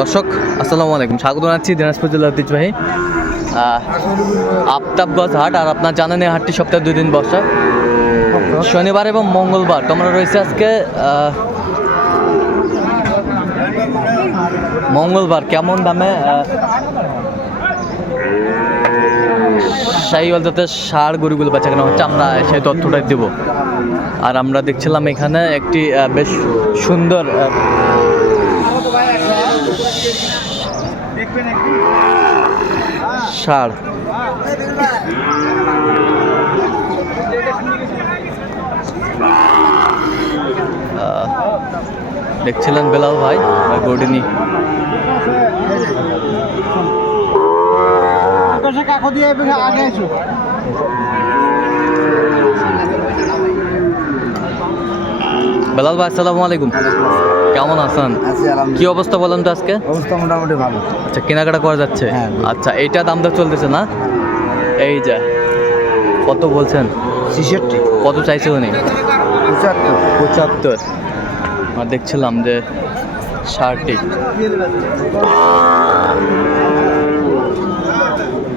দর্শক, আসসালামু আলাইকুম। স্বাগত জানাচ্ছি দিনাজপুর জেলার ঐতিহ্যবাহী আফতাবগঞ্জ হাট। আর আপনার জানেন এই হাটটি সপ্তাহে দুই দিন বসে। শনিবার এবং মঙ্গলবার তোমরা রয়েছে আজকে মঙ্গলবার। কেমন দামে শাহিওয়াল জাতের সার গরুগুলো বেচা কেনা হচ্ছে, আমরা সেই তথ্যটাই দেব। আর আমরা দেখছিলাম এখানে একটি বেশ সুন্দর দেখছিলেন বেলাল ভাই গডিনি কাকো দিয়ে আগে বেলাল ভাই আসসালামু আলাইকুম। কেমন আছেন? আছি কি অবস্থা বলেন তো আজকে? অবস্থা মোটামুটি ভালো। আচ্ছা কেনাকাটা করা যাচ্ছে? হ্যাঁ। আচ্ছা এইটা দাম দর চলতেছে না? এই যা কত বলছেন? ছিষট্টি। কত চাইছে উনি? পঁচাত্তর। পঁচাত্তর। আর দেখছিলাম যে ষাটটি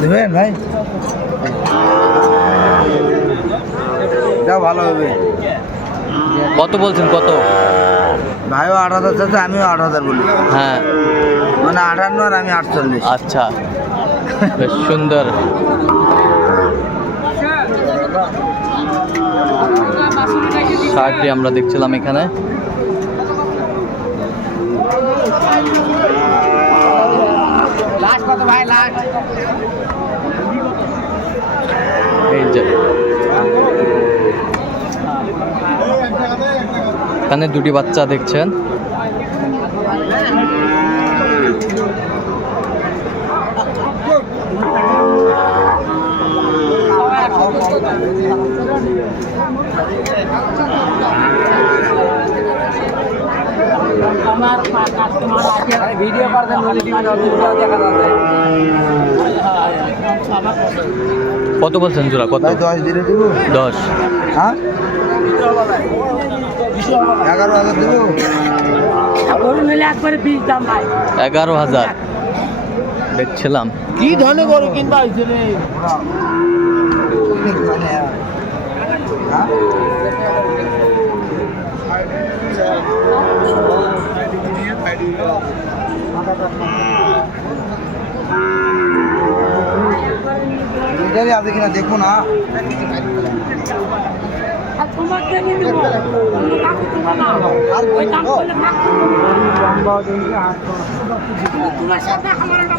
দেবেন ভাই? এটা ভালো হবে। কত বলছেন কত? ভাইও আট হাজার চাচ্ছে আমিও আট হাজার বলি। হ্যাঁ। মানে আটান্ন আর আমি আটচল্লিশ। আচ্ছা। বেশ সুন্দর। শার্টটি আমরা দেখছিলাম এখানে। এখানে দুটি বাচ্চা দেখছেন। ভিডিও কত বলছেন জোড়া? কত? দশ দিনে দেবো। দশ। হ্যাঁ? এগারো হাজার দেবো। একবারে বিষ দাম এগারো হাজার। দেখছিলাম। কি ধরনের গরু কিনবা রে মানে হ্যাঁ এটারই আছে কিনা দেখো না। তোমার সাথে আমার একটা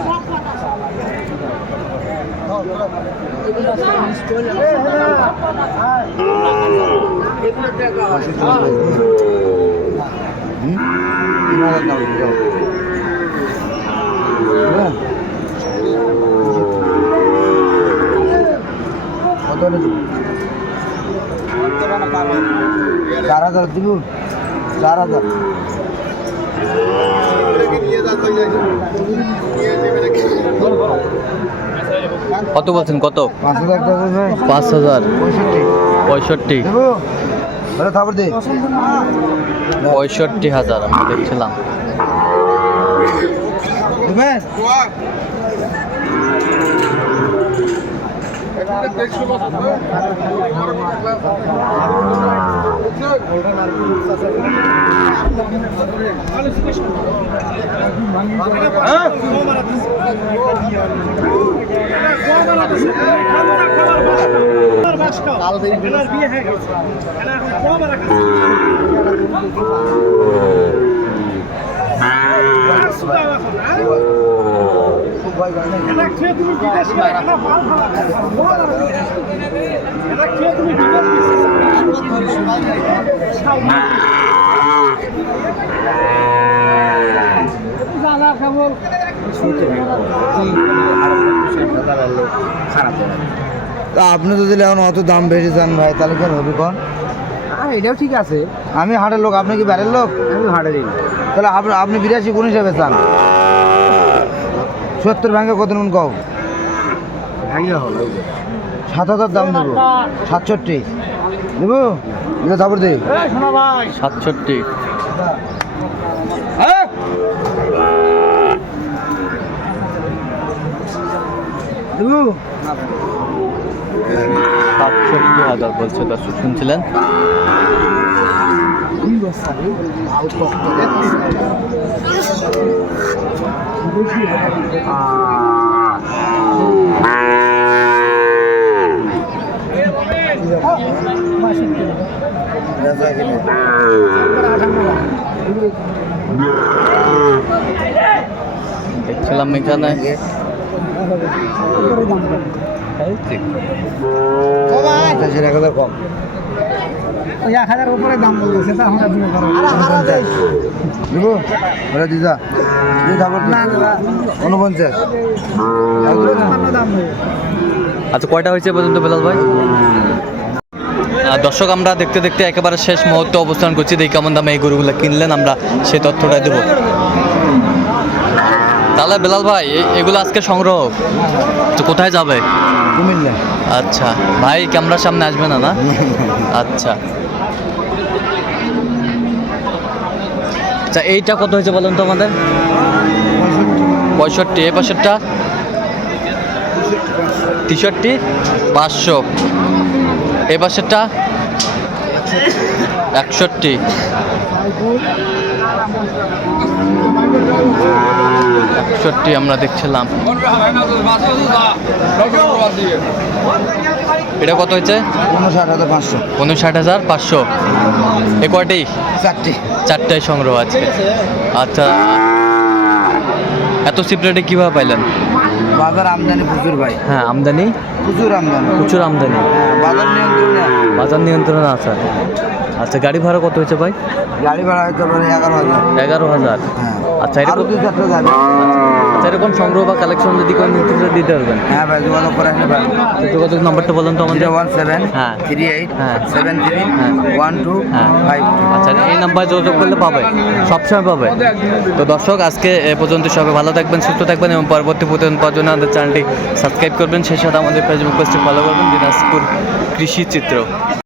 চার হাজার দিব চার হাজার কত বলছেন কত? পাঁচ হাজার। পঁয়ষট্টি। পঁয়ষট্টি হাজার আমি দেখছিলাম। তুমি বিদেশ না মাল খাওয়া তুমি বিদেশ আপনি তো দিলে এখন অত দাম বেশি চান ভাই তাহলে কি আর হবে কন? আর এটাও ঠিক আছে। আমি হাটের লোক আপনি কি বাইরের লোক? আমি হাটে দিই তাহলে আপনি আপনি বিরাশি কোন হিসাবে চান? সত্তর ভাঙে কত নুন কও? ভাঙিয়া হলো। সাত হাজার দাম দেবো। সাতষট্টি। দেবো দিলে তারপর দে। সাতষট্টি। সাতষট্টি হাজার বলছে দর্শক শুনছিলেন? দেখছিলাম এখানে। এক হাজার কম। ওই এক হাজার উপরে দাম বলতেছে তা আমরা দিতে পারব ওরা দিদা উনপঞ্চাশ আচ্ছা কয়টা হয়েছে পর্যন্ত বেলাল ভাই? দর্শক আমরা দেখতে দেখতে একেবারে শেষ মুহূর্তে অবস্থান করছি। দেখি কেমন দামে এই গরুগুলো কিনলেন আমরা সেই তথ্যটা দেব। তাহলে বেলাল ভাই এগুলো আজকে সংগ্রহ? তো কোথায় যাবে? কুমিল্লা। আচ্ছা। ভাই ক্যামেরার সামনে আসবে না না? আচ্ছা। আচ্ছা এইটা কত হয়েছে বলুন তো আমাদের? পঁয়ষট্টি। এ পাশেরটা? তেষট্টি? পাঁচশো। এ পাশেরটা? একষট্টি। একষট্টি আমরা দেখছিলাম। এটা কত হয়েছে? উনষাট হাজার পাঁচশো। এ কয়টি? চারটি। চারটায় সংগ্রহ আছে আচ্ছা এত সিপ্রেটে কীভাবে পাইলেন? বাজার আমদানি প্রচুর ভাই। হ্যাঁ আমদানি? প্রচুর আমদানি। প্রচুর আমদানি। হ্যাঁ, বাজার নিয়ন্ত্রণে বাজার নিয়ন্ত্রণে আছে। আচ্ছা গাড়ি ভাড়া কত হয়েছে ভাই? গাড়ি ভাড়া হয়তো পারে এগারো হাজার। এগারো হাজার। হ্যাঁ। আচ্ছা এরকম দুই চারটা যাবে আচ্ছা এরকম সংগ্রহ বা কালেকশন যদি নির্দিষ্ট দিতে পারবেন? হ্যাঁ ভাই যোগাযোগ করে তো যোগাযোগ নাম্বারটা বলেন তো আমাদের। ওয়ান সেভেন হ্যাঁ। থ্রি এইট হ্যাঁ। সেভেন থ্রি হ্যাঁ। ওয়ান টু হ্যাঁ। ফাইভ আচ্ছা এই নাম্বারে যোগাযোগ করলে পাবে। সবসময় পাবে। তো দর্শক আজকে এ পর্যন্ত সবাই ভালো থাকবেন সুস্থ থাকবেন এবং পরবর্তী প্রতিদিন পাওয়ার জন্য আমাদের চ্যানেলটি সাবস্ক্রাইব করবেন। সেই সাথে আমাদের ফেসবুক পেজটি ফলো করবেন দিনাজপুর কৃষি চিত্র।